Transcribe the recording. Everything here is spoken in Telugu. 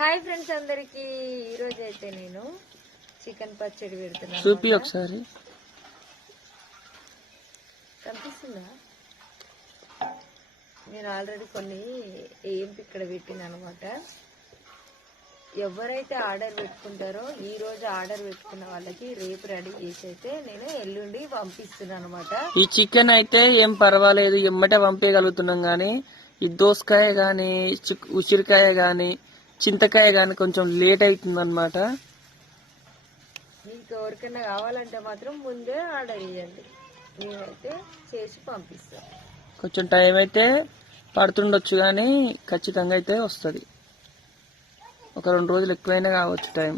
హాయ్ ఫ్రెండ్స్ అందరికి ఈ రోజు అయితే నేను చికెన్ పచ్చడి పెడుతున్నాను. చూపి ఒకసారి కనిపిస్తుందా? నేను ఆల్రెడీ కొన్ని ఏంపి ఇక్కడ పెట్టిన అనమాట. ఎవరైతే ఆర్డర్ పెట్టుకుంటారో ఈ రోజు ఆర్డర్ పెట్టుకున్న వాళ్ళకి రేపు రెడీ చేసి అయితే నేను ఎల్లుండి పంపిస్తున్నాను అనమాట. ఈ చికెన్ అయితే ఏం పర్వాలేదు, ఎమ్మటే పంపించగలుగుతున్నాం. గానీ ఈ దోసకాయ గాని, ఉసిరికాయ గాని, చింతకాయ గాని కొంచెం లేట్ అవుతుంది అనమాట. మీకు ఎవరికైనా కావాలంటే మాత్రం ముందే ఆర్డర్ చేయండి, నేనైతే చేసి పంపిస్తాను. కొంచెం టైం అయితే పడుతుండొచ్చు కానీ ఖచ్చితంగా అయితే వస్తుంది. ఒక 2 రోజులు ఎక్కువైనా కావచ్చు టైం.